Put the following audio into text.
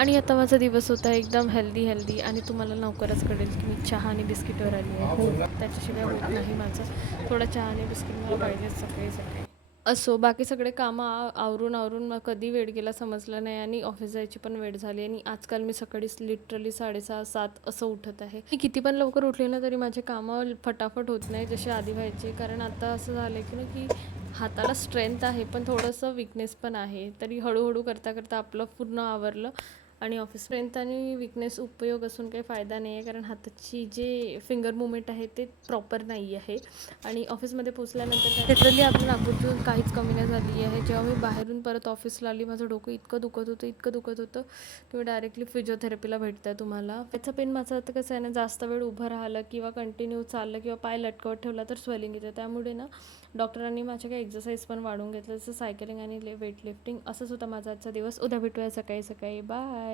आणि आता माझा दिवस होता एकदम हेल्दी आणि तुम्हाला लवकरच कळेल की मी चहा आणि बिस्किटवर आली आहे. हो, त्याच्याशिवाय होत नाही माझं. थोडा चहा आणि बिस्किट मला पाहिजेच सकाळी सकाळी. असो, बाकी सगळे कामं आवरून मग कधी वेळ गेला समजलं नाही आणि ऑफिस जायची पण वेळ झाली आणि आजकाल मी सकाळीच लिटरली 6:30-7 असं उठत आहे. मी किती पण लवकर उठले ना तरी माझे कामं फटाफट होत नाही जसे आधी व्हायचे. कारण आता असं झालं की ना की हाताला स्ट्रेंथ आहे पण थोडंसं वीकनेस पण आहे. तरी हळू करता आपलं पूर्ण आवरलं आणि ऑफिस स्ट्रेंथ आणि वीकनेस उपयोग असून काही फायदा नाही आहे. कारण हाताची जे फिंगर मुवमेंट आहे ते प्रॉपर नाही आहे आणि ऑफिसमध्ये पोचल्यानंतर लिटरली आपल्या नागपूरतून काहीच कमी नाही झाली आहे. जेव्हा मी बाहेरून परत ऑफिसला आली माझं डोकं इतकं दुखत होतं की मी डायरेक्टली फिजिओथेरपीला भेटते तुम्हाला. त्याचं पेन माझं आता कसं आहे ना, जास्त वेळ उभं राहिलं किंवा कंटिन्यू चाललं किंवा पाय लटकवत ठेवला तर स्वेलिंग येतं. त्यामुळे ना डॉक्टरांनी माझ्या काही एक्सरसाइज पण वाढवून घेतलं, जसं सायकलिंग आणि वेट लिफ्टिंग. असंच होता माझा आजचा दिवस. उद्या भेटूया सकाळी सकाळी. बाय.